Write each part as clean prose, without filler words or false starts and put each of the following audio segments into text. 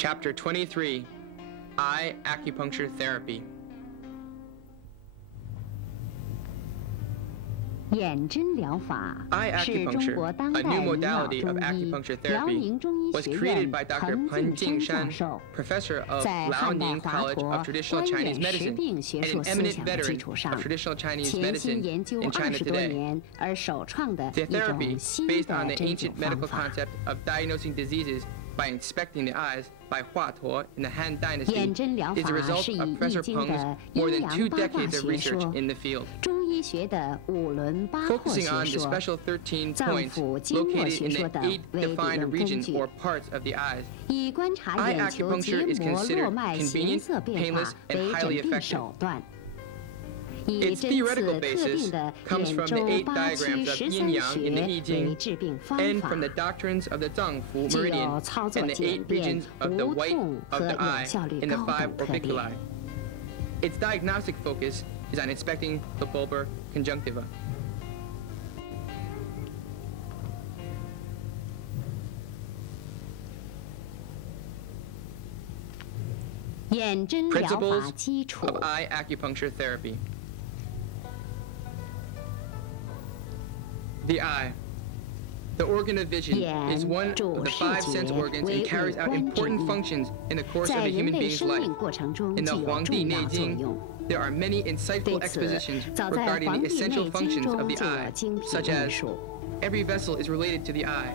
Chapter 23, Eye Acupuncture Therapy. 眼针疗法 Eye 是中 acupuncture, 国当 a 代 new 民老 modality 中 of 医 acupuncture 辽 therapy, 宁中医 was 学 created 院 by Dr. 彭 Pan 敬山教 Jingshan, 授， professor of 在汉代 Liaoning 华 College 佗 of Traditional 观 Chinese 眼识 Medicine 病学 and 术 an 思 eminent 想的基 veteran 础上 of traditional Chinese 潜心 medicine 研究 in China 20多 today. 年而首创的 The 一种 therapy, 新 based 的 on the 针灸 ancient 方 medical 法。 concept of diagnosing diseases by inspecting the eyes by Hua Tuo in the Han Dynasty, 眼针疗 is the 法 result 是以 of 易 Professor 经 Peng's 的 more 阴 than 2阳八卦 decades of 学 research 说、 in the field. 中医学的五轮八廓 Focusing 学 on the 说、 special 13脏 points 腑经络 located 学 in 说 the 等 8为理 defined 论根 region 据， or parts of the eyes. 以观察 Eye 眼球 acupuncture 结 is 膜 considered 络脉形 convenient, 色变化 painless, and 为 highly 诊病 effective. 手段。以 Its 针 theoretical 刺特 basis 定的 comes 眼 from the 周 8八区 diagrams of 13 yin yang in the 穴 I Ching 为治病方 and 法 from the，doctrines of the Zangfu 具有 meridian 操作 and the 简 8便、 regions of the 无 white 痛 of 和 the 有 eye 效率 in the 高 5等特点。 orbiculi. Its diagnostic focus is on inspecting the bulbar conjunctiva. 眼针疗法 Principles 基础 of eye acupuncture therapy. The eye. The organ of vision is one of the 5 sense organs and carries out important functions in the course of 在 a 人 human 类 being's 生 life. 命过程中 In 具 the 有 Huangdi 重要作 Neijing, 用。 there are many 对 insightful 此， expositions 早在《 regarding 黄 the 帝内 essential 经》 functions of 中 the 就有 eye, 精辟 such 论 as 述， every vessel is related to the eye.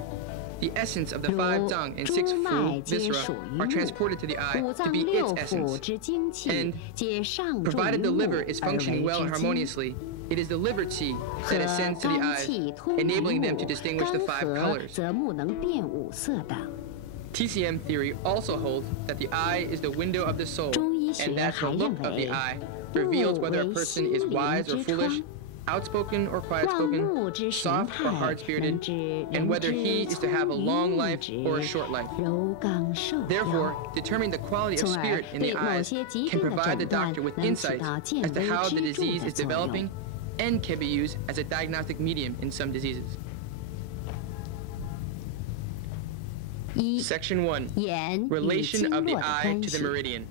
The essence of the 如 5 zang and 6诸脉 fu 皆 viscera 属于 are 目， transported to the eye 五 to 脏 be 六 its 腑 essence. 之精气 And 皆上重于 Provided the 目 liver is 而 functioning 为 well and 之精。 harmoniously, it is the liver qi 和 that ascends to the 肝 eyes, 气通于 enabling them to 目， distinguish 肝 the 5和 colors. 则目能辨五色等。 TCM theory also holds that the eye is the window of the soul, 中医学 and that 还 the 认 look of 为 the eye reveals whether a 目为 person 心 is 灵 wise or 之 foolish, 窗， outspoken or 望 quiet-spoken, 目之神 soft or 态，能 hard-spirited, 知 and 人 whether 之 he is to have a 聪 long 明 life 直 or a short life. 柔刚受 Therefore, 邀。 determining the quality of 从而 spirit in 对 the 某 eyes 些疾 can 病的 provide the 诊断 doctor with 能起 insights 到见 as to 微 how the 知著 disease 的 is 作用 developing and can be used as a diagnostic medium in some diseases. 一、 Section 1. 眼与 Relation 经 of 络 the 的 eye 关 to the 系。 meridian.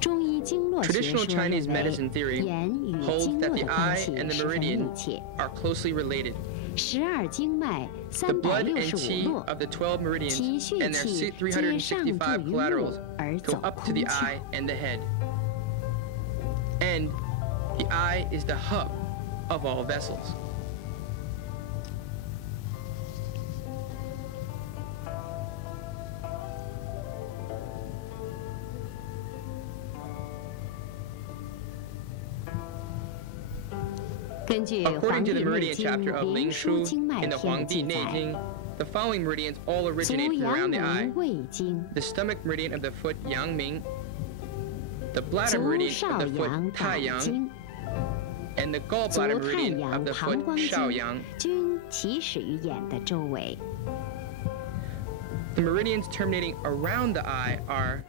中医经络学 Traditional 说 Chinese 认 medicine 为， theory 眼与 holds 经 that 络 the 的关 eye 系 and the 十分 meridian 密切。 are closely related. 12经脉 The blood and 365 qi 络， of the 12其 meridians 血 and their 气皆上注 365 于目 collaterals 而 go 走 up to 空 the 窍。 eye and the head. And the eye is the hub of all vessels. According to the meridian chapter of Ling Shu in the Huangdi Neijing, the following meridians all 足 originate from 阳 around the 明 eye. 胃经， The stomach meridian of the foot Yangming, the bladder 足 meridian 少 of the 阳 foot 胆 Taiyang, 经， and the 足 gallbladder 太 meridian 阳 of the 膀 foot 胱 Shaoyang. 经均起始于眼的周围。 The meridians terminating around the eye are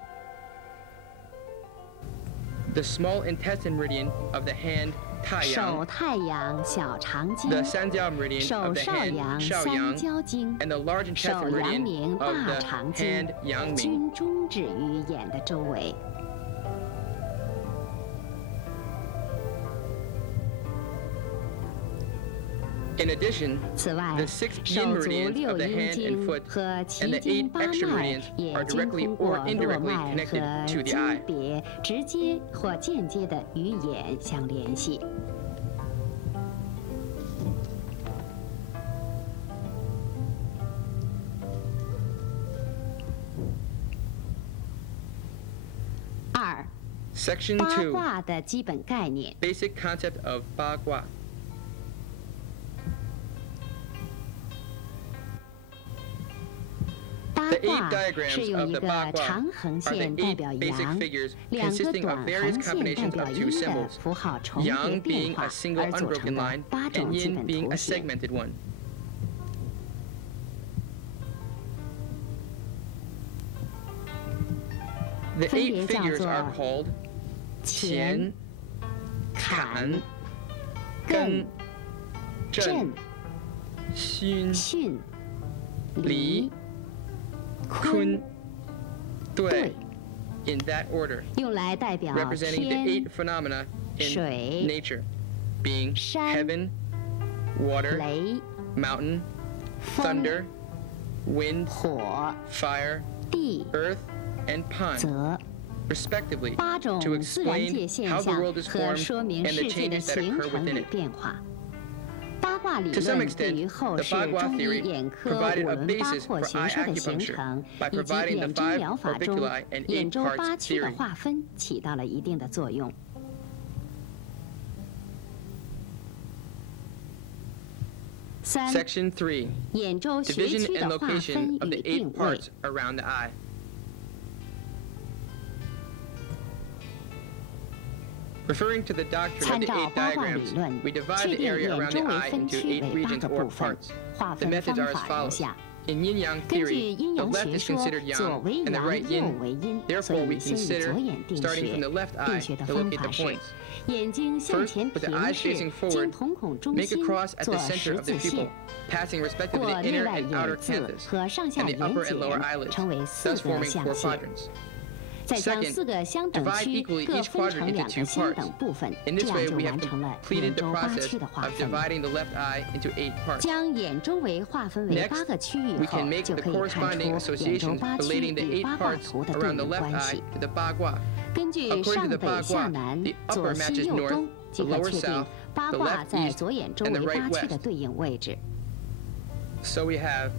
the small intestine meridian of the hand 手 Taiyang, 太阳小肠经， the Sanjiao meridian 手 of the 少 hand 阳三 Shaoyang, 焦经， and the large 手 intestine 阳 meridian 明 of 大 the 肠经 hand Yangming. 均终止于眼的周围。 In addition, 此外 the 6手 yin 足 meridians 六 of the 阴 hand and 经 foot 和 and 脐 the 经 8八 extra 脉 meridians 也 are 经 directly 通过 or 络 indirectly 脉 connected 和 to the 经 eye. 别直接或间接的与眼相联系。 二、 Section 八 2, 卦的基本概念。 basic concept of Ba Gua. 八 The 8卦 diagrams 是用 of 一 the 个 Ba 长 Gua 横 are the 线代 8表 basic 阳， figures 两个 consisting 短 of 横 various 线代 combinations 表 of 2阴的 symbols, 符号重叠 yang 变 being 化 a single 而组 unbroken 成的 line 八 and 种基 yin 本 being 图 a 形。 segmented one. The 分 8别叫 figures 做 are called 乾、坎、艮、震、巽、巽、离、离、坤、兑，兑 in that order, 用来代表 representing the 8天、phenomena in 水、 nature, being 山、 heaven, water, 雷、 mountain, 风、 thunder, wind, 火、 fire, 地、 earth, and pond, 泽。 respectively, 八种 to 自然界 explain 现 how the 象 world is 和 formed 说明 and the 世界的 changes that 形 occur 成 within 与 it. 变化。八卦理 To some 论 extent, 对于后 the 世 Bagua 中医 theory 眼科五 provided a 轮八 basis 廓 for 学 eye 说的形 acupuncture 成， by 以及 providing the 眼针 five 疗法中 orbiculi and 眼 8周 parts 八区的 theory. 划分起到了一定的作用。三、 Section 3. 眼周学 Division 区 and 的划 location 分 of 与 the 8定位 parts。around the eye. Referring to the doctrine 参 of the 照 8八卦理 diagrams, 论， we divide 确 the 定 area 眼 around 周 the 为 eye 分 into 区 8为八 regions 个 or 部分， parts. 划 The 分 methods 方 are as 法如 follows. 下。 In yin-yang 根据 theory, 阴 the 阳 left 学 is 说， considered 左 yang 为 and the 阳， right 右 yin. 为阴，所 Therefore, 以 we 先以 consider 左眼定 starting 穴 from the。left 定 eye 穴的 to 方 locate 法 the 是： points. 眼睛向 First, 前 with the 平 eyes 视， facing 经 forward, 瞳孔中 make a 心 cross at 做 the center 十 of the 字 pupil, 线， passing respectively 过 the 内 inner 外 and outer 眼眦 canthus 和上下 and 眼 the upper and lower 睑， eyelids, 成为四 thus 个 forming 象 4限。 quadrants. 再将 Second, 四个相等 divide 区 equally 各 each 分 quadrant 成 into 两 2个相 parts. 等部分， In 这 this 样 way, 就 we have 完成了 completed 眼 the 周八 process 区的划 of 分。 dividing the left eye into 8 parts. 将眼周围划分为 Next, 八个区域 we 后 can，make 就 the 可以看 corresponding 出眼周 associations 八区 relating the 与 8八卦 parts 图的对 around the 应 left 关 eye 系。 to the bagua. 根据 According to 上 the 北 bagua, 下南 the 左 upper 西 matches 右 north, 东，即 the 可 lower 确定 south, 八 the 卦 left 在 east, 左眼周 and 围 the 八 right 区的 west. 对应位置。 So we have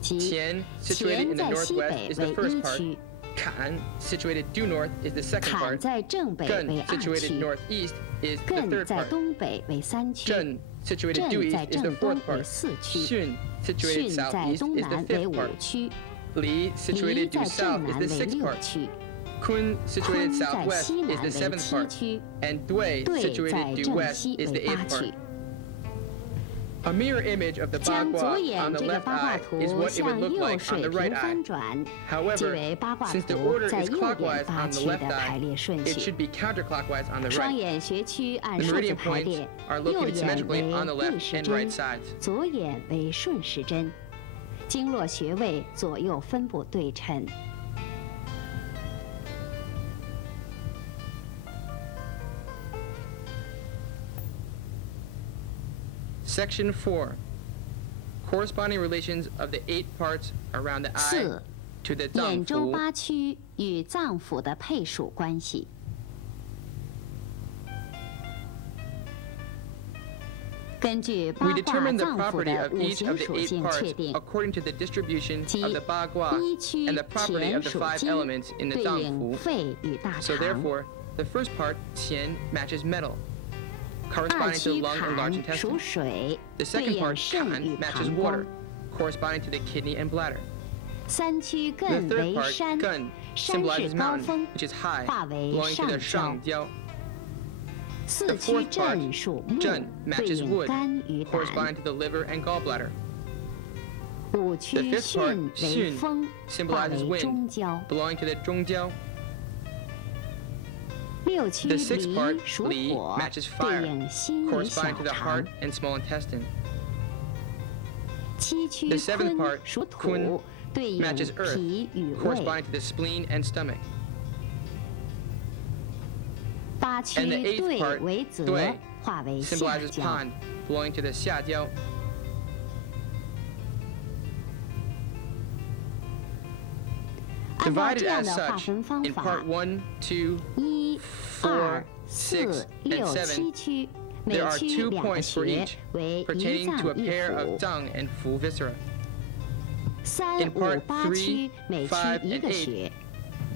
即 Tian, situated 乾 in the 在西 northwest, 北 is the 为 first 一 part. 区， Kan, situated due north, is the second 坎 part. 在正北 Gun, 为二 situated 区， northeast, is the 艮 third 在 part. 东北为三区， Zhen, situated 震 due 在 east, is the 正东 fourth 为 part. 四区， Xun, situated 巽在 southeast, 东 is the 南为 fifth 五 part. 区， Li, 离 situated 在 due 正 south, 南 is the 为 sixth 六 part. 区， Kun, situated 坤在 southwest, 西 is 南 the 为 seventh 七 part. 区， And Dui, 兑 situated 在 due 正 west, 西 is 为 the 八 eighth part. 区。 A mirror image of the 将左 bagua 眼 on 这 the 个 left 八卦 eye 图 is what it 向 would look 右 like on 水 the 平 right eye. 翻转，即 However, 为八卦 since the 图 order 在 is 右眼 clockwise 八 on the 区 left 的排列 eye, 顺 it 序。 should be counterclockwise on the 双 right. 眼学区按 The 数字 meridian 排 points 列， are 右 located 眼 symmetrically 为 on the 逆 left 时 and 针 right，sides. 左眼为顺时针，经络穴位左右分布对称。 Section 4. Corresponding relations of the 8 parts around the eye 四、 to the 眼周 脏腑. 八区与脏腑的配属关系。根据 We 八卦 determine the 脏腑 property 的 of 五 each 行 of the 属 8性 parts 确定， according to the distribution 即 of the bagua 一区 and the property 乾 of the 属 5 金， elements in the 对应 脏腑. 肺与大 So 肠。 therefore, the first part, Qian, matches metal, 二 corresponding to 区 the lung and large 坎属 intestine. 水， The 对 second 应 part, 肾 Kan, 与 matches 膀 water, 胱。 corresponding to the kidney and bladder. 三区 The 艮 third 为 part, 山， Gun, 山是 symbolizes 高 mountain, 峰， which is high, 化为 belonging to the 上焦。 shangjiao. 四 The 区 fourth part, 震属木， Zhen, 对 matches 应 wood, 肝与胆。 corresponding to the liver and gallbladder. 五区 The fifth part, 巽为 Xun, 风，化 symbolizes 为 wind, 中焦。 belonging to the zhongjiao. 六区 The sixth part, 离属 Li, 火， matches 对 fire, 应心与小 corresponding to the 肠 heart。and small intestine. 七区 The seventh 坤 part, 属 Kun, 土，对应 matches earth, 脾与胃。 corresponding to the spleen and stomach. 八区 And the eighth 兑 part, 为泽 Dui，化为下 symbolizes 焦。 pond, belonging to the xiajiao. 按照 Divided 这样 as 的划 such, 分方 in 法 part 1, 2, 一、 4, 二、 6, 四、 and 六、 7, 七区，每 there are 区 2两个 points for 穴 each, 为一 pertaining 脏 to a 一 pair of 腑。 dung and fu viscera. 三、 In 五、 part 八 3, 区每区 5, 一 and 个 8, 穴。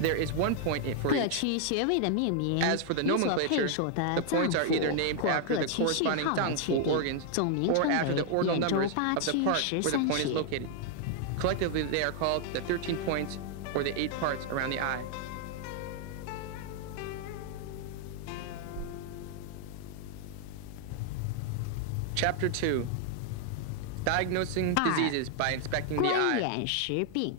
there is 1 point for 各 each. 区穴位的命名 As for the 以所配 nomenclature, 属的 the 脏 points are either 腑 named 或 after 各 the 区序 corresponding 号来 dung 确 fu 定， organs 总名 or 称 after the 为 ordinal 眼周 numbers 八 of the 区 part 十 where the 三 point is 穴。 located. Collectively, they are called the 13 points or the 8 parts around the eye. Chapter 2. Diagnosing 二、 diseases by inspecting the 观 eye. 眼识病。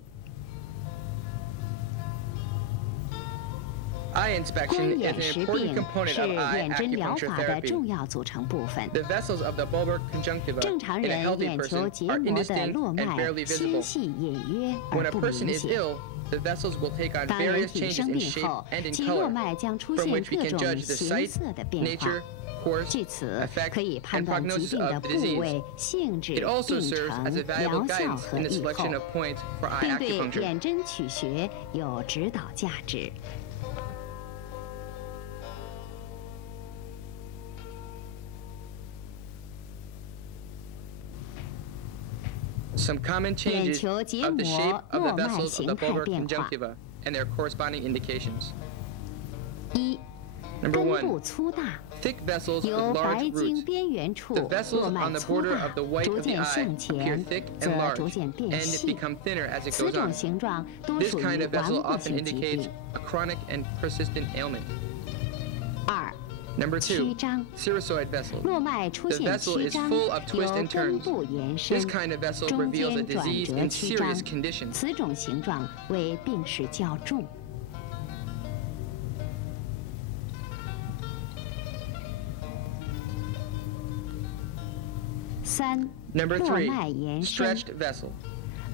Eye inspection 观 is 眼 an 识 important 病 component 是 of eye 眼针疗 acupuncture 法的 therapy. 重要组成部分。 The vessels of the bulbar conjunctiva 正常 in a 人 healthy 眼球 person 结 are 膜的 indistinct 络 and 脉 barely 纤 visible. 细隐约 When 而 a 不 person 明 is 显。 ill, the vessels will take on 当人 various 体 changes 生 in 病 shape 后， and in 其络 color, 脉将出 from 现 which we 各 can 种 judge the 形 site, 色的变化 nature,。course, 据此 effect, 可以判 and 断疾 prognosis 病的 of the 部 disease. 位、性质、 It also 病 serves 程、 as a valuable 疗效 guidance 和 in the 预 selection 后， of points for eye 并对 acupuncture. 眼针取穴有指导价值。 Some common changes 眼球结 of the 膜 shape of the 络脉 vessels of 形 the 态 bulbar 变化。 conjunctiva and their corresponding indications. 一、 Number 根部 1. 粗大， Thick vessels 由 with 白 large 经 roots. 边缘处 The vessels 络脉 on the 粗 border 大 of the，white 逐 of the 渐 eye 向 appear 前， thick 则 and 逐 large 渐变 and 细。 become thinner as it 此 goes 种 on. 形状多 This 属 kind 于 of 顽 vessel 固 often 性疾 indicates 病。 a chronic and persistent ailment. 二、 Number 曲 2. 张， Cirrhosoid vessel. 络脉出 The 现 vessel 曲 is 张， full of twists 由 and 根 turns. 部延伸， This kind of vessel 中 reveals a 间转 disease 折 in 曲 serious 张。 condition. 此种形状为病史较重。 三、 Number 络 3. 脉延伸。 Stretched vessel.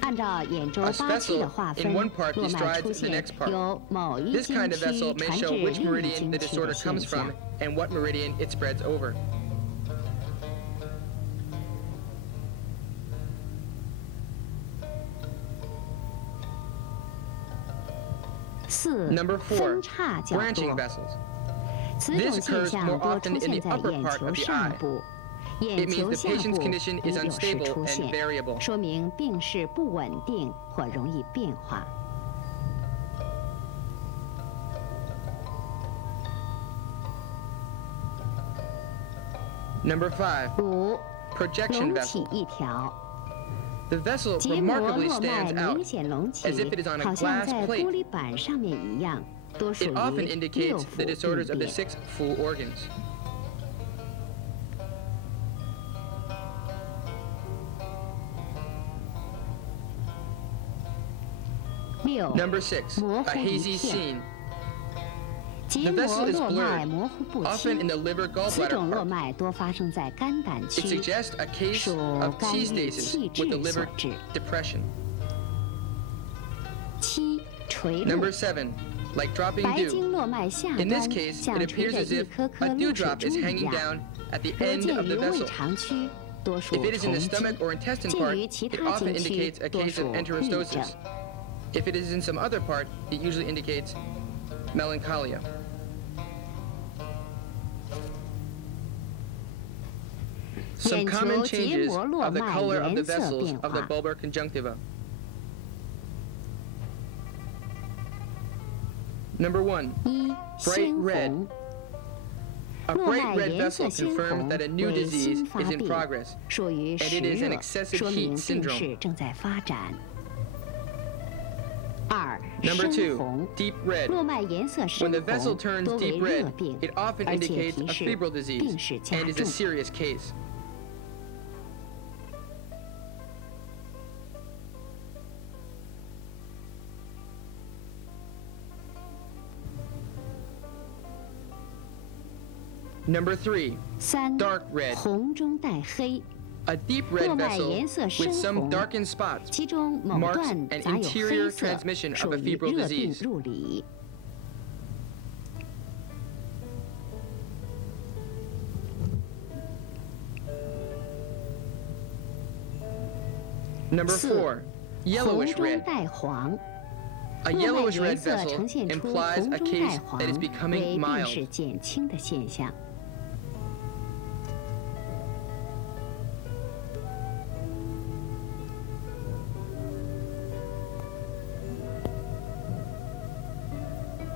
按照眼周 A 八区 vessel 的划 in 分， one part 络脉 bestrides 出 the 现 next part. 由某一 This 经 kind of 区 vessel may 传至 show 另 which 一 meridian 经 the 区的 disorder 现 comes 象 from。and what meridian it spreads over. 四、 Number 4. 分叉较 Branching 多。 vessels. 此种 This 现 occurs 象 more 多 often 出 in 现 the 在 upper 眼 part 球 of the 上 eye. 部， It 眼 means 球 the 下 patient's 部 condition is 也有时 unstable 出 and 现， variable. 说明病势不稳定或容易变化。 Number 5. 五、 Projection 隆起 vessel. 一条， The vessel 结膜 remarkably 络脉 stands out. 明显隆起 as if it is on，a 好像 glass 在 plate. 玻璃板上面一样，多属 It often 于六 indicates 腑 the 病 disorders of the 变。 6 full organs. 六、 Number 6. 模 A 糊一 hazy 片， scene. 结 The 膜 vessel is 络脉 blurred, 模糊不 often in 清。 the liver 此 gallbladder 种络 part. 脉多发生在肝胆 It 区， suggests a case 属 of 肝 T 郁 stasis 气 with the 滞所 liver 致。 depression. 七、垂 Number 露， 7. Like dropping 白 dew. 经络脉下 In 端 this case, 像 it 垂 appears 着 as 一 if 颗颗 a 露水 dewdrop 珠 is 一 hanging 样。 down at the 若 end 见 of 于 the 胃 vessel. 肠区，多属 If it is in 虫 the 积； stomach or intestine 见 part, 于其 it 他 often 经区 indicates，a 多 case 属 of 郁症。 enterostosis. If it is in some other part, it usually indicates melancholia. 眼 Some common 球结 changes 膜络 of the 脉 color of the 颜色 vessels 变 of the 化。 bulbar conjunctiva. Number 1. 一、 Bright 鲜 red. 红， A 络 bright 脉 red 颜色 vessel 鲜 confirms 红 that a new 为 disease 新发 is in 病， progress. 属于 and 湿 it is an 热， excessive 说 heat 明病 syndrome. 势正在发展。二、 Number 深 2. 红， Deep red. 络脉颜色 When 深 the vessel 红， turns 多为 deep 热 red, 病， it often 而且 indicates 提 a 示 febrile disease 病势加 and is a 重。 serious case. Number 3. 三、 Dark red. 红中带黑， A deep red 络脉 vessel 颜色 with 深 some 红， darkened spots. 其中某 marks 段 an 杂有 interior 黑色， transmission of 属 a 于 febrile 热病 disease. 入里。 Number 四、 4. 红 Yellowish 中 red. 带黄， A 络脉 yellowish 颜 red 色 vessel 呈现出 implies 红 a 中带 case 黄， that is 为 becoming 病势 mild. 减轻的现象。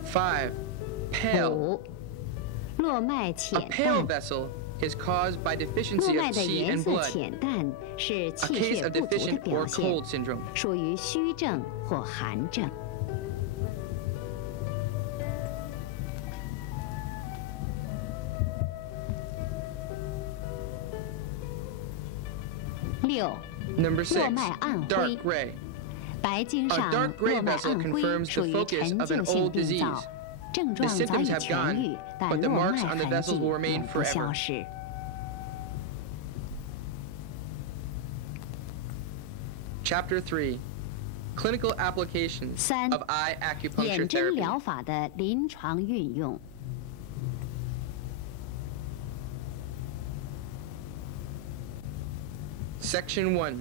5. Pale. 五、络脉 A 浅 pale 淡， vessel is caused by 络 deficiency 脉 of 的 qi 颜 and 色 blood, 浅淡是 a 气 case 血 of 不足的 deficient 表 or 现， cold syndrome. 属于虚症或寒症。 六、 Number 6. 络脉暗灰 Dark gray. 白经 A 上 dark gray 络脉 vessel 暗灰 confirms 属 the 于 focus 陈 of an 旧性 old 病 disease. 灶，症 The 状早 symptoms 已 have 痊愈， gone, 但 but the 络 marks 脉 on the 痕 vessels 迹 will remain 永不消 forever. 失。 Chapter 3: Clinical applications 3. of eye acupuncture 眼针 therapy. 疗法的临床运用。 Section 1: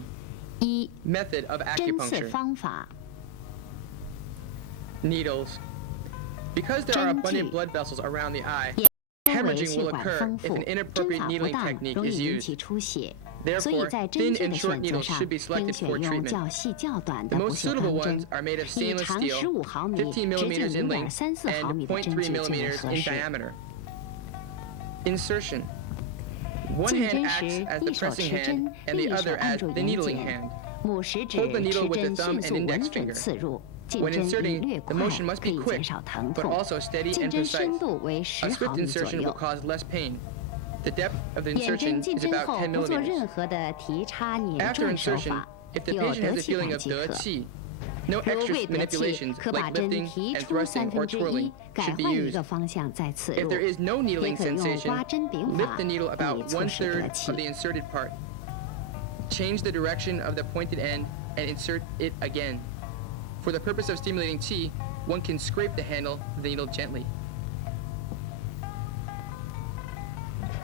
一、 Method of 针刺 acupuncture. 方法。 Needles. Because there are 针 abundant 具 blood vessels around the eye, 周围 hemorrhaging 血 will 管 occur 丰 if 富， an 针 inappropriate 法不 needling 当 technique 容 is 易引起 used. 出血。所以 Therefore, 在针 thin 具 and 的 short 选择 needles 上 should be， 应 selected 选 for 用 treatment. 较细较短 The 的不 most 锈 suitable 钢针 ones，are made of 以 stainless 长 steel, 15毫米、 15直径 millimeters in length, 0.34毫 and 米的针 0.3 具最为 millimeters 合 in 适。 diameter. Insertion. One 进 hand 针 acts 时， as the 一手 pressing 持针 hand，and 另 the 一手 other 按 as 住 the 眼 needling 睑， hand. 拇食指 Hold the 持 needle with 针 the thumb 迅速 and 稳 index 准 finger. 刺入。进 When 针应 inserting, 略 the 快， motion must 可 be 以减 quick, 少疼 but 痛。 also steady 进 and 针深 precise. 度为 A 10 swift 毫米左 insertion will 右。 cause less pain. The depth of the 眼针 insertion 进 is 针 about 后 10不做 millimeters. 任何的提插捻 After 转手 insertion, 法， if the 有 patient 得 has a 气 feeling 感 of 即可。 qi, no 如 extra 未得气， manipulations 可把 like 针 lifting 提 and 出 thrusting or 1/3， twirling 改 should be 换一 used. 个方向再刺 If 入。 there is no 也 needling 可用 sensation, 刮针柄 lift 法 the needle 以 about 促使 1/3 得 of 气 the。inserted part. Change the direction of the pointed end and insert it again. For the purpose of stimulating qi, one can scrape the handle of the needle gently.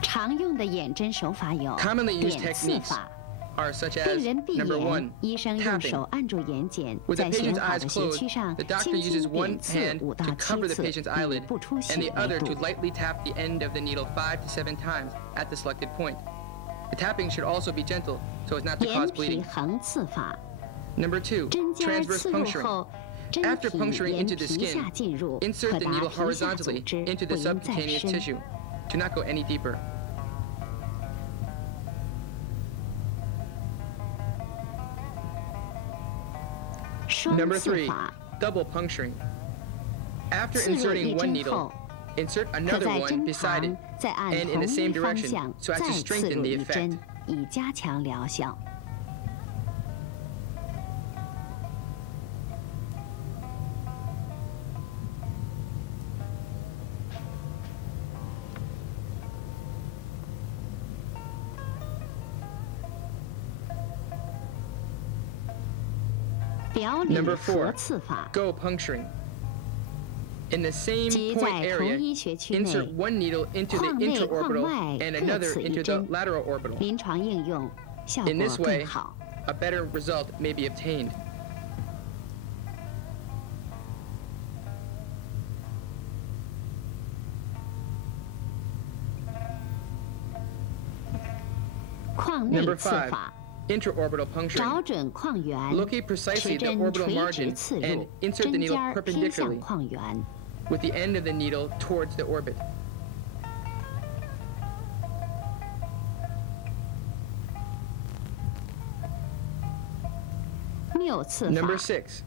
常用的眼针手法有 Commonly used 点刺 techniques 法。 are such 病 as 人闭 number 眼 1, 医生用 tapping. 手按住眼睑， With the 在选 patient's 好 eyes 的穴 closed, 区上 the doctor 轻 uses 轻 one 点刺 hand 5到 to 7 cover the 次， patient's 以 eyelid, 不出血 and the 为 other 度 to。lightly tap the end of the needle 5 to 7 times at the selected point. The tapping should also be gentle so as not to 眼 cause 皮 bleeding. 横刺法， Number 2, 针尖 transverse 刺入 puncturing. 后，针 After 体 puncturing 沿 into the 皮 skin, 下进入， insert 可 the 达 needle 皮下组 horizontally 织， into 不 the 应再 subcutaneous 深。 tissue. Do not go any deeper. 双 Number 刺 3, 法， double puncturing. After 刺入 inserting 一 one 针 needle, 后， insert 可 another 在 one 针 beside 旁 it 再按 and in 同 the same 一方 direction 向 so as 再 to 刺 strengthen 入 the 一针 effect.，以加强疗效。表里 Number 合 4, 刺法， go puncturing. In the same 即 point 在同 area, 一学区 insert 内， one needle into the 眶内眶 intraorbital 外 and 各 another 刺一 into the 针， lateral orbital. 临床应用效 In 果 this 更 way, 好。 a better result may be obtained. “眶内 Number 刺 5, 法”， intraorbital 找 puncturing. 准眶缘， Locate 持 precisely the 针 orbital 垂直 margin 刺 and 入， insert the 针 needle 尖儿偏向 perpendicularly 眶缘。 with the end of the needle towards the orbit. 谬刺 Number 法， 6,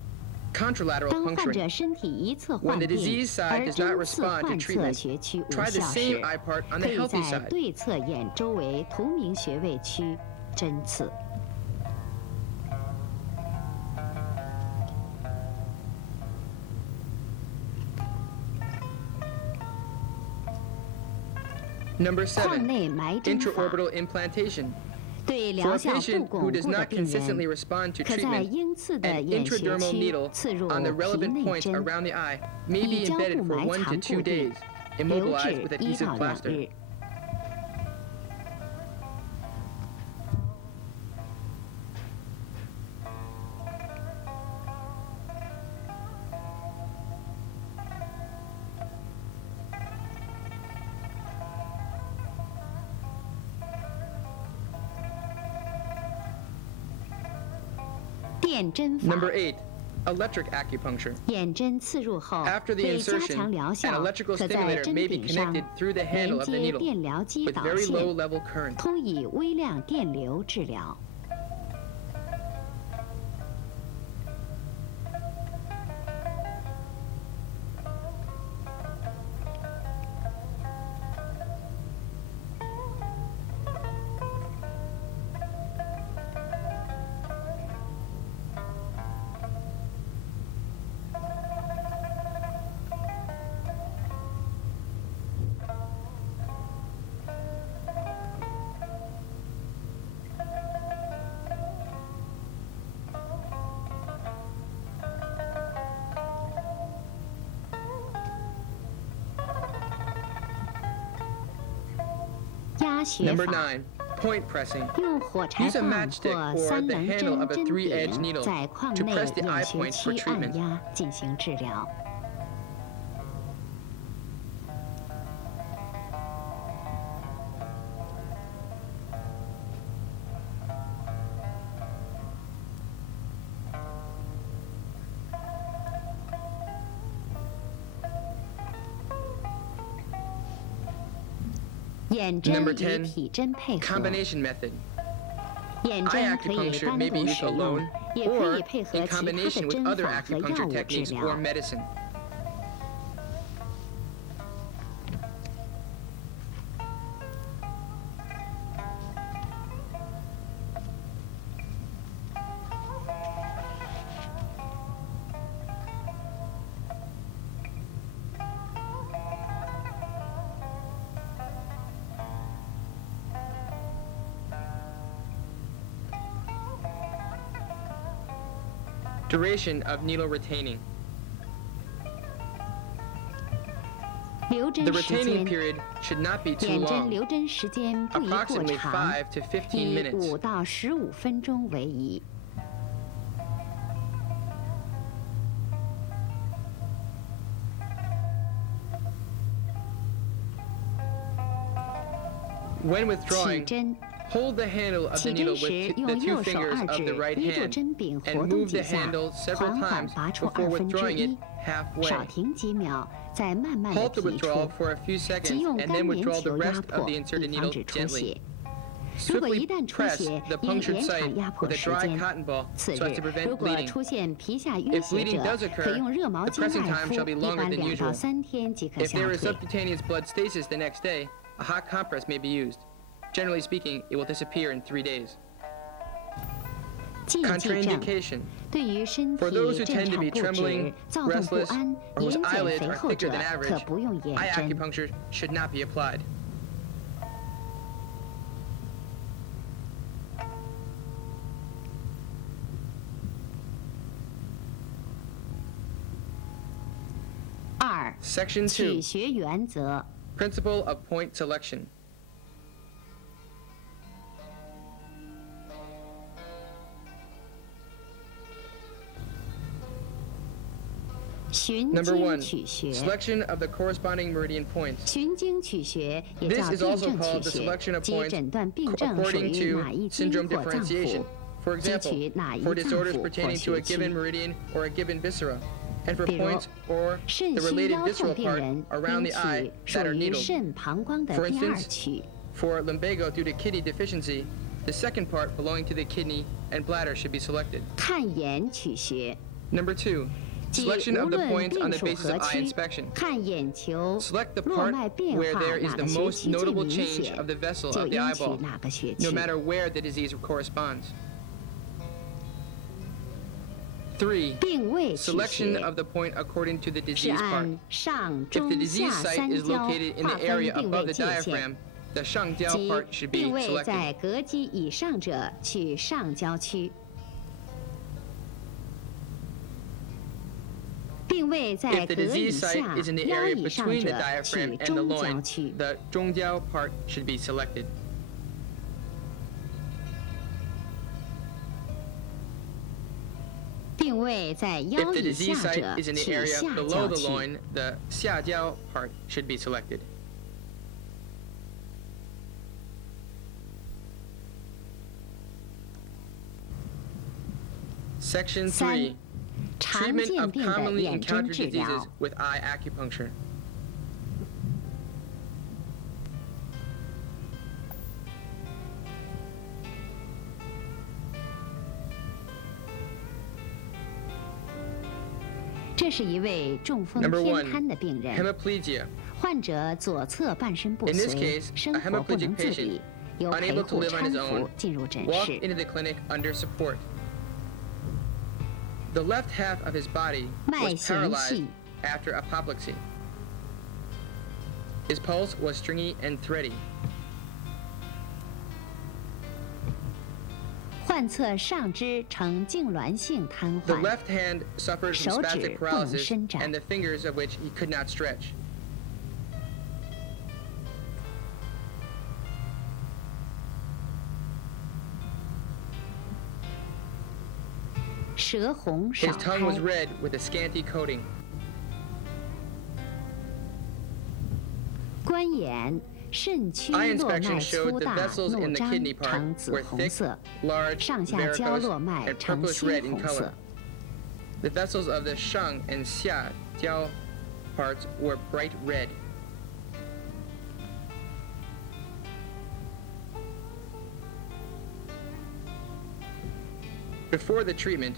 contralateral 当患者 puncturing. 身体一侧 When 患 the 病， disease side 而 does not 针刺 respond to 患侧 treatment, 穴区无 try the 效 same 时， eye part on 可 the 以 healthy 在 side. 对侧眼周围同名穴位区针刺。Number 眶 7, 内埋针法， intraorbital implantation. 对 For 疗 a 效不 patient 巩 who does 固的 not 病 consistently 人， respond to 可在 treatment, 应刺的 an 眼穴 intradermal 区 needle 刺入 on the 皮 relevant 内 points 针， around the eye may 以 be 胶布 embedded for 埋 1 to 藏 2固定 days, 留 immobilized 置 with 1 adhesive 到2 plaster. 日。电针法， Number 8, electric acupuncture. 眼针刺入后， After the 为加 insertion, 强疗 an 效， electrical 可在 stimulator 针 may be 柄上 connected through the 连 handle of the 接 needle 电疗机 with 导 very low 线， level current. 通以微量电流治疗。插学 Number 法， 9. Point pressing. 用火柴 Use a 棒 matchstick 或 or 三 the 棱 handle 针 of a 针 3-edged 柄 needle 在矿 to 内 press the 眼 eye 穴 points for 区按 treatment. 压进行治疗。眼针 Number 与 10. 体针配合， Combination method. 眼 Eye 针可以 acupuncture 单 may be 独 used 使用 alone， 也可 or 以配合 in 其他的 combination with 针 other 法和药 acupuncture 物治 techniques 疗 or。medicine. Duration of needle retaining. 留 The 针时 retaining 间， period should not be too 眼针 long, 留针时间不宜过 approximately 长， 5 to 15以 minutes. 5到15分钟为宜。 When 起 withdrawing, 针， hold the handle of the 起 needle 针时 with the 用 two 右手 fingers 二 of 指 the right 依住 hand 针柄活 and 动 move 几 the 下， handle several 缓缓 times 拔出 before 1/2 withdrawing it 一， halfway. 少停几秒，再慢慢的 Halt the 提出 withdrawal，for a few 即 seconds 用 and 干 then 棉 withdraw the 球压 rest of 迫， the 以 inserted 防 needle 止出 gently. 血。如果 Swiftly 一旦出 press 血， the 应 punctured 延长 site 压迫 with a 时 dry 间。 cotton ball 次 so as 日 to，prevent 如果 bleeding. 出现皮下淤 If 血 bleeding 者 does，occur，可用热毛 the 巾 pressing 外 time 敷， shall be 一 longer 般 than 2到 usual. 3天即可 If 下 there is 退。 subcutaneous blood stasis the next day, a hot compress may be used. Generally speaking, it will disappear in 3 days. 禁忌症 Contraindication. 对于身 For 体 those who 震 tend to 颤 be 不止 trembling,、躁动不 restless, 安、 or whose 眼睑 eyelids 肥 are 厚 thicker 者 than 可 average, 不用眼 eye 针。 acupuncture should not be applied. 2. Section 取 2. 穴原则。 Principle of point selection. 循 Number 经 1. 取穴。 Selection of the corresponding meridian points. 循经取穴也 This 叫 is 病 also 症 called 取 the 穴 selection of 即 points 诊断病症属 according 于 to 哪一经 syndrome 或脏 differentiation. 腑， For 汲 example, 取哪一 for 脏 disorders 腑或 pertaining to 穴 a given 区。 meridian or a given viscera, and for 比如 points or 肾 the 虚 related 腰痛 visceral 病 part 人 around 应 the eye 取 that 属 are 于 needled. 肾膀胱的 For 第二 instance, 区。 For lumbago due to kidney deficiency, the second part belonging to the kidney and bladder should be selected. 看眼取穴， Number 2. 即 Selection 无 of the 论 points on 病 the 属 basis 何 of eye 区， inspection. 看眼球 Select the 络 part 脉变 where 化 there is 哪 the 个穴 most 区最 notable 明 change 显 of the，vessel 就 of the 应取 eyeball, 哪个穴 no 区。 matter where the disease corresponds. 3. 病位取 Selection 穴 of the point according to the 是 disease part. 按上 If the 中 disease 下 site 三 is 焦 located in 划 the 分 area 病 above 位 the 界限， diaphragm, the 上焦 即 part should be 病位 selected. 在膈肌以上者取上焦区，病位在 If the 膈以 disease site 下 is in the 腰 area 以上 between the 者 diaphragm 取 and the 中焦 loin, 区。 the 中焦 part should be selected. 病位在 If 腰 the 以 disease 下 site 者 is in the 取 area 下 below 焦 the 区。 loin, the 下焦 part should be selected. 3. 常 Treatment 见 of 病的 commonly 眼针 encountered 治 diseases 疗。 with eye acupuncture. 这是一位中风 Number 偏 1. 瘫的病人， Hemiplegia. 患者左侧半身不 In this 遂， case, 生 a 活不 hemiplegic 能自 patient, 理，由陪 unable to 护 live on 搀 his 扶 own, 进入诊 walked 室。 into the clinic under support. The left half of his body 脉 was 弦 paralyzed 细， after apoplexy. His pulse was stringy and thready. 患侧上肢呈痉挛性瘫 The 痪， left hand suffered from 手指 spastic 不能 paralysis, 伸展 and the fingers of which he could not stretch. 舌红少 His tongue 开 was。red with a scanty coating. 观眼肾区 Eye 络 inspection 脉 showed 粗 the 大， vessels 怒 in the 张 kidney part 呈紫 were 红 thick, 色， large, 上下交 varicose, 络脉 and 呈 purplish 鲜 red in 红 color. 色。 The vessels of the sheng and xia jiao parts were bright red. Before the treatment,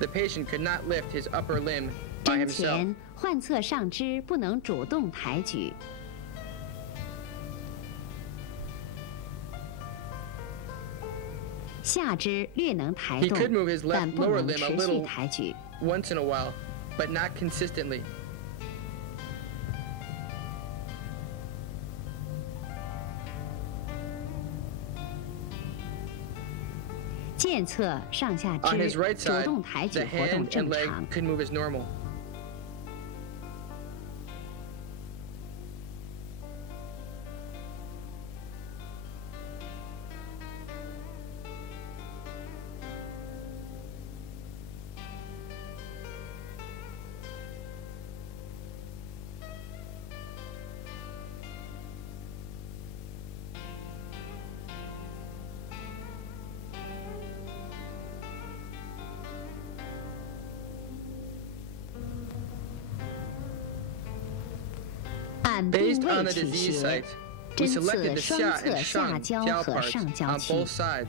the patient could not lift his upper limb by 针 himself. 前患侧上肢不能主动抬举，下肢略能抬 He 动 could move his，但 left 不 lower 能 limb a 持续 little 抬举。 once in a while, but not consistently. 健侧上下 On 肢 his right 主 side, 动抬举 the 活动 hand 正 and leg 常。 could move as normal. 按病 Based on 位 the 取 disease 穴， site, we 针 selected 刺 the 双 xia 侧 and 下 sheng 焦 jiao 和 parts 上焦 on 区 both。sides.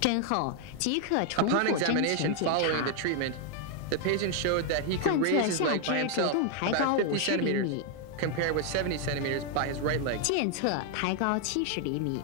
针后即刻重 Upon 复针前 examination 检 following the 查。 treatment, the patient showed that he could 患 raise 侧 his 下 leg by 肢主 himself 动抬 about 高 50 50厘 centimeters, 米， compared with 70 centimeters by his right leg. 健侧抬高70厘米。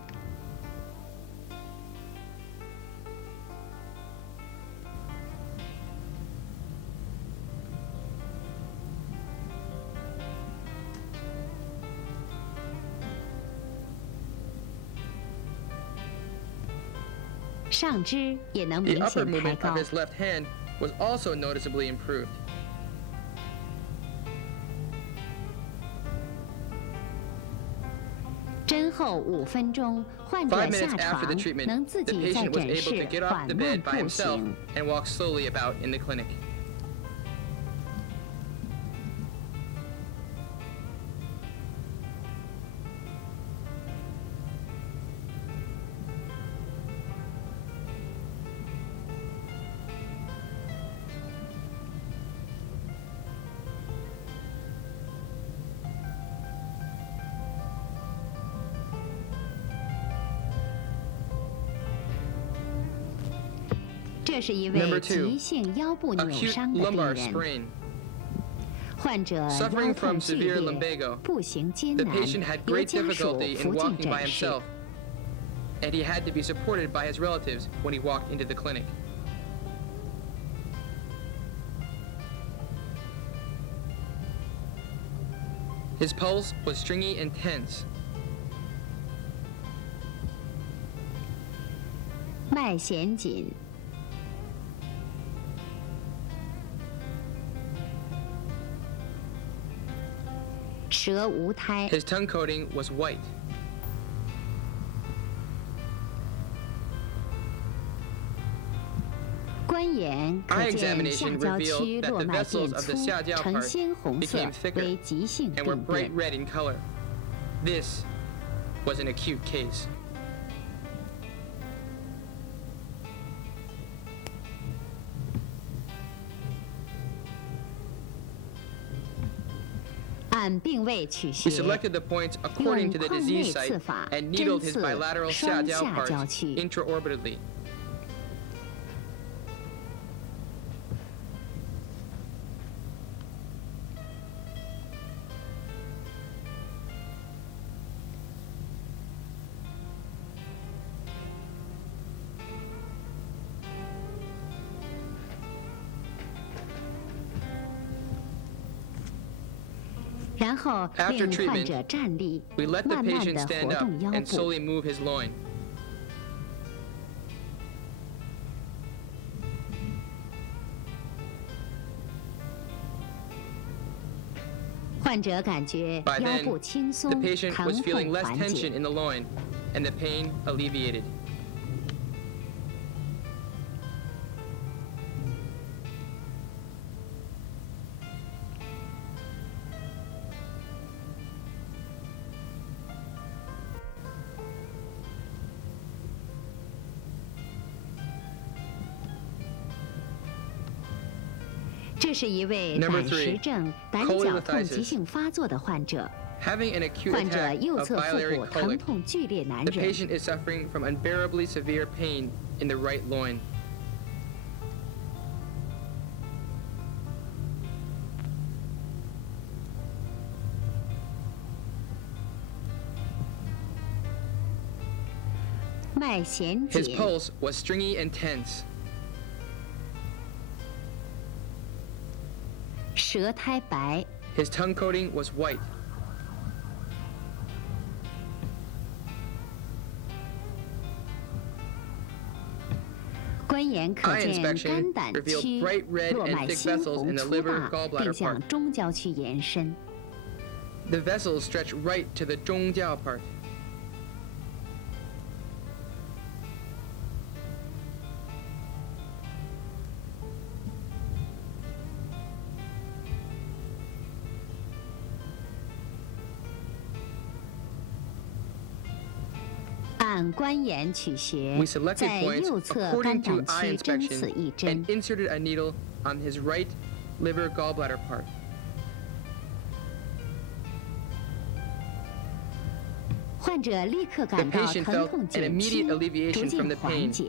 上肢也能 The 明 upper 显抬 movement 高 of。his left hand was also noticeably improved. 针后5分钟，患者 5下 minutes after 床 the treatment, 能自 the 己在 patient was 诊 able to 室 get off 缓 the 慢 bed by 步 himself 行。 and walk slowly about in the clinic. 这是一 Number 位 two, 急性腰部扭 Acute 伤的病 lumbar 人， sprain. 患者腰 Suffering 痛 from 剧 severe 烈， lumbago, 步行艰 the 难， patient had 由 great 家属 difficulty in 扶进 walking by 诊室。 himself, and he had to be supported by his relatives when he walked into the clinic. His pulse was stringy and tense. 脉弦紧，舌无苔， His tongue coating was white. 观眼可 Eye 见 examination 下焦区 revealed that 络 the 脉 vessels 变 of the 粗， xiajiao 呈 part 鲜红色 became，thicker 为急性 and were 病 bright 变。 red in color. This was an acute case. 按病位取 He 穴， selected the points according 用 to the 眶内 disease 刺 site 法 and 针 needled his 刺 bilateral 双 xiajiao 下焦 parts 区。 intraorbitally. 然然后 After 令患 treatment, 者站立， we let the 慢慢 patient 地 stand 活 up 动腰 and 部。 slowly move his loin. 患者感觉 By 腰 then, 部轻 the 松， patient 疼 was feeling 痛 less 缓 tension 解。 in the loin, and the pain alleviated. 这是一位 Number 胆石 three, 症胆绞痛急性发作的患者， Having an acute 患者 attack 右 of 侧腹 biliary 部疼 colic, 痛剧烈难 the 忍， patient is suffering from unbearably severe pain in the right loin. 脉弦 His 紧， pulse was stringy and tense. 舌苔白， His tongue coating was white. 观眼可 Eye 见 inspection 肝胆 revealed 区 bright red 络 and 脉 thick 猩 vessels 红 in the 粗 liver 大， gallbladder 并向 part. 中焦区延伸。 The vessels stretch right to the 中焦 part. 按观眼取穴 We，selected 在 points 右侧 according 肝 to 胆 eye 区针刺 inspection 一针 and，inserted a needle on his right liver gallbladder part. 患者立刻 The 感到 patient 疼 felt 痛 an 减 immediate 轻，逐 alleviation from 渐 the 缓 pain, 解。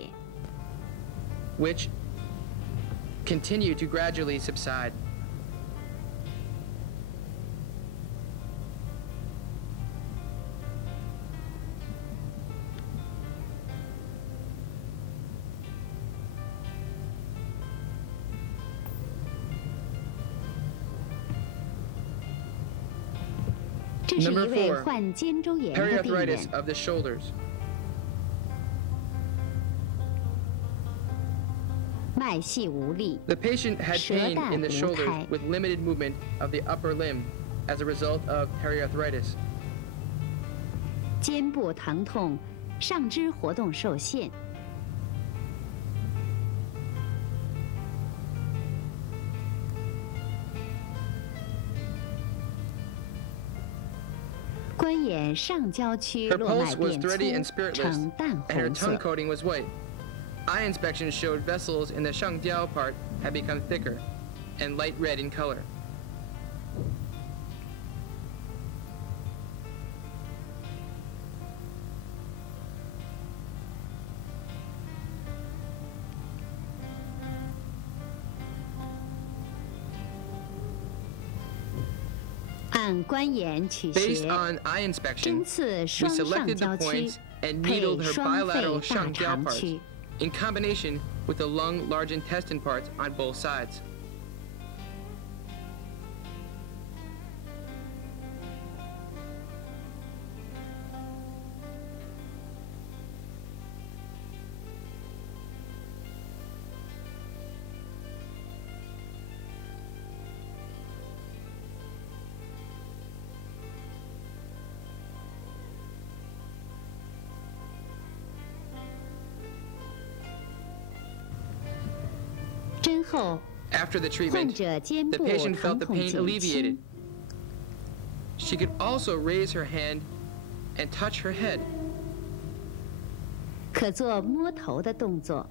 which continued to gradually subside. 这是一 Number 位 four, 患肩周炎的病人 Periarthritis，of the shoulders. 脉细无力， The patient had pain in the 舌淡无 shoulders 苔。 with limited movement of the upper limb as a result of periarthritis. 肩部疼痛，上肢活动受限。观眼上焦区 Her 络脉 pulse was 变 thready and 粗， spiritless, 呈淡 and her 红 tongue 色。 coating was white. Eye inspection showed vessels in the shangjiao part had become thicker and light red in color. 按观眼取 Based 穴， on eye inspection, 针刺 we 双上 selected 焦 the 区 points and 配 needled her 双肺 bilateral 大 shangjiao 肠 parts 区。 in combination with the lung large intestine parts on both sides. 针后， After the 患 treatment, 者肩 the 部 patient 疼 felt the 痛 pain 减 alleviated. 轻， She could also raise her hand and touch her head. 可做摸头的动作。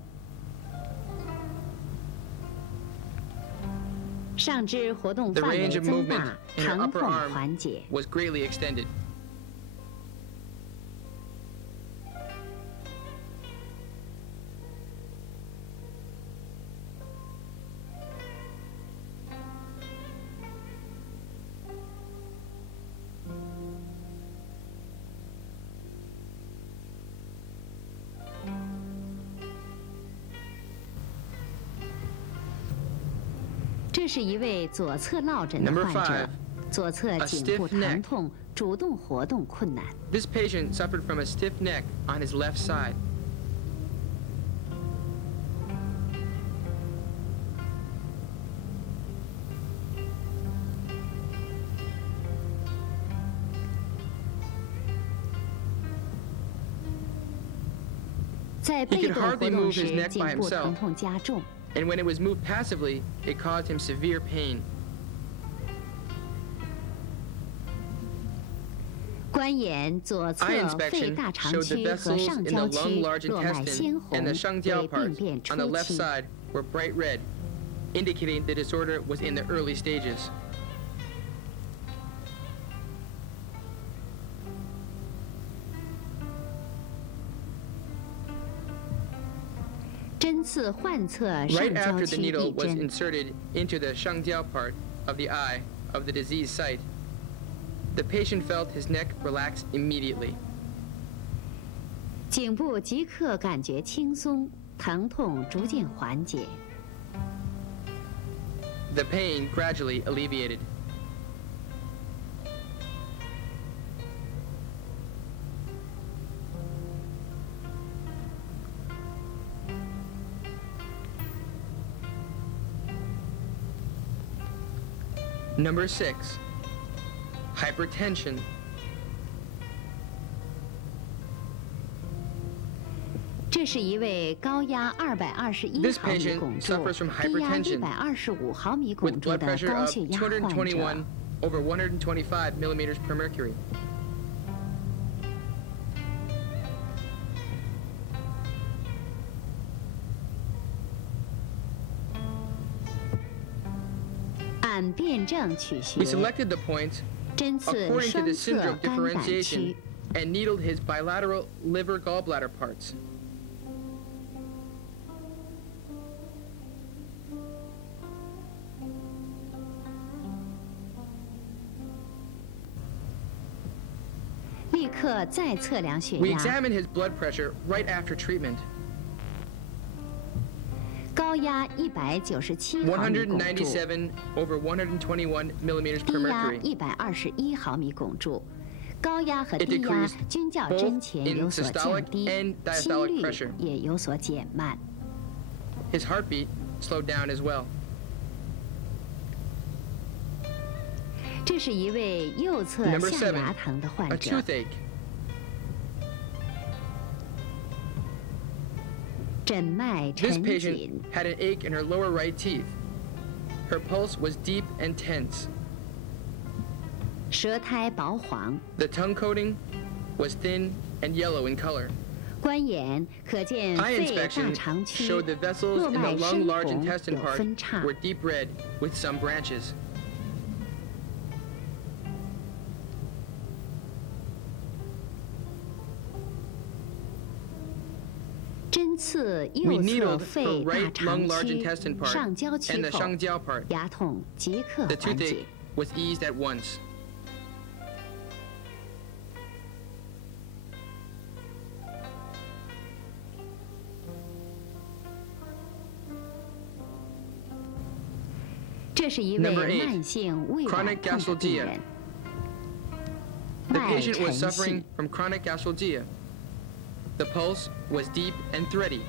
上肢活动 The 范围 range of 增 movement 大， in her 疼 upper 痛 arm 缓解。 was greatly extended. 这是一位左侧落枕的 Number 患者 five,，左侧颈部疼痛，主动活动困难。 This patient suffered from a stiff neck on his left side. 在被动活动时，颈部疼痛加重。 And when it was moved passively, it caused him severe pain. 观眼左侧 Eye 肺 inspection 大肠 showed the 区和 vessels 上 in the 焦 lung, 区 large 络脉鲜 intestine 红， and the 上焦 为病 parts 变 on the 初 left 期。 side were bright red, indicating the disorder was in the early stages. 针刺患侧 Right 上焦 after the 区 needle 一 was 针， inserted into the 上焦 part of the eye of the diseased site, the patient felt his neck relax immediately. 颈部即刻感觉轻松，疼痛逐渐缓解。 The pain gradually alleviated. Number 6, hypertension. 这是一位高压221 This 毫米 patient 汞柱、 suffers from 低压 hypertension 125毫米汞 with 柱 blood 的 pressure 高 of 血压患者。 221 over 125 millimeters per mercury. 按辩证取穴 We，selected the points 针刺 according to 双 the 侧 syndrome 肝胆 differentiation 区， and needled his bilateral liver gallbladder parts. 立刻再测量血 We 压， examined his blood pressure right after treatment. 高压197毫米汞柱， 197 over 121 millimeters per 低压 mercury. 121毫米汞柱。高压和 It 低压 decreased 均较 both 针前 in 有所 systolic 降低， and 心 diastolic 率 pressure. 也有所减慢。 His heartbeat slowed down as well. 这是一位右侧 Number 下 7, 牙疼的患 a 者， toothache. 诊脉 This 沉 patient 紧， had an ache in her lower right teeth. Her pulse was deep and tense. 舌苔薄黄， The tongue coating was thin and yellow in color. 观眼可见 Eye 肺大 inspection 肠区 showed the vessels 络 in the 脉 lung 深 large 红 intestine 有 part 分叉， were deep red with some branches. 针刺 We 右侧 needled 肺 her 大 right 肠 lung large 区 intestine part 上焦区 and the 后， 上焦 part. 牙痛即刻 The 缓解 toothache。was eased at once. Number 这是一 Number 位 8, 慢性胃脘 chronic 痛的病 gastralgia. 人， The 脉 patient 沉 was 细 suffering，from chronic gastralgia. The pulse was deep and thready.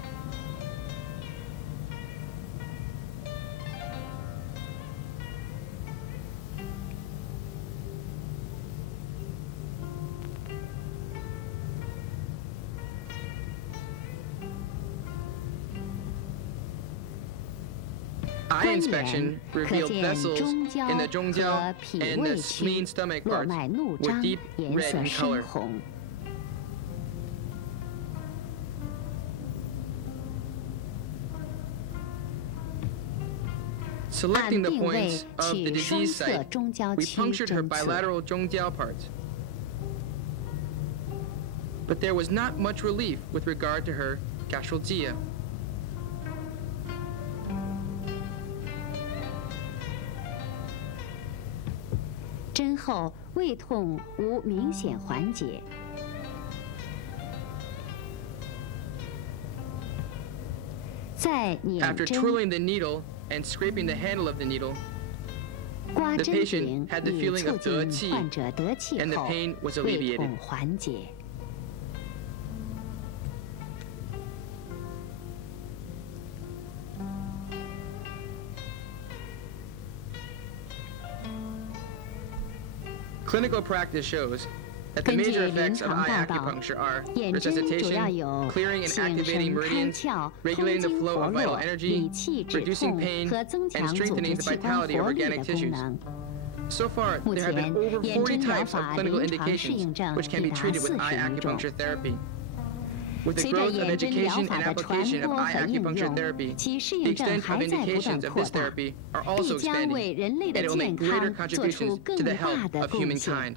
观 Eye 眼 inspection 可 revealed 见 vessels 中焦 in the 中焦和脾 and 胃 the 区 spleen stomach 络 parts 脉怒 were 张， deep 颜 red 色 in 深 color. 红。 Selecting the 按定位 points of the 取双 disease 侧 site, 中焦 we 区 punctured her 针刺。 bilateral 中焦 parts. But there was not much relief with regard to her gastralgia. 针后胃痛无明显缓解。再捻 After 针， twirling the needle and scraping the handle of the needle, 刮 The 针 patient 柄 had the 以 feeling 促 of 得进气患者得气 and the 后 pain was 胃 alleviated. 痛缓解。 Clinical practice shows that the 根据 major 临 effects of 床 eye 报道， acupuncture are 眼针主要 resuscitation, 有 clearing and 醒 activating 神开 meridians, 窍、通 regulating the 经 flow 活 of vital 络、 energy, 理气止 reducing 痛 pain, 和增 and 强组 strengthening 织 the 器官 vitality of 活力 organic 的 tissues. 功能。 So far, 目 there have 前 been over 眼 40针疗 types of 法 clinical 临床试 indications 验证 which can 已 be 达 treated with eye 41种。 acupuncture therapy. With the 随着 growth of 眼针疗 education 法 and 的传 application of 播 eye 和应 acupuncture 用， therapy, 其试 the 验证 extent 还 of 在不断 indications of 扩 this 大， therapy are 必 also 将为 expanding, 人类 and 的 it will 健 make greater 康做出 contributions 更 to the 大 health 的 of 贡献。 humankind.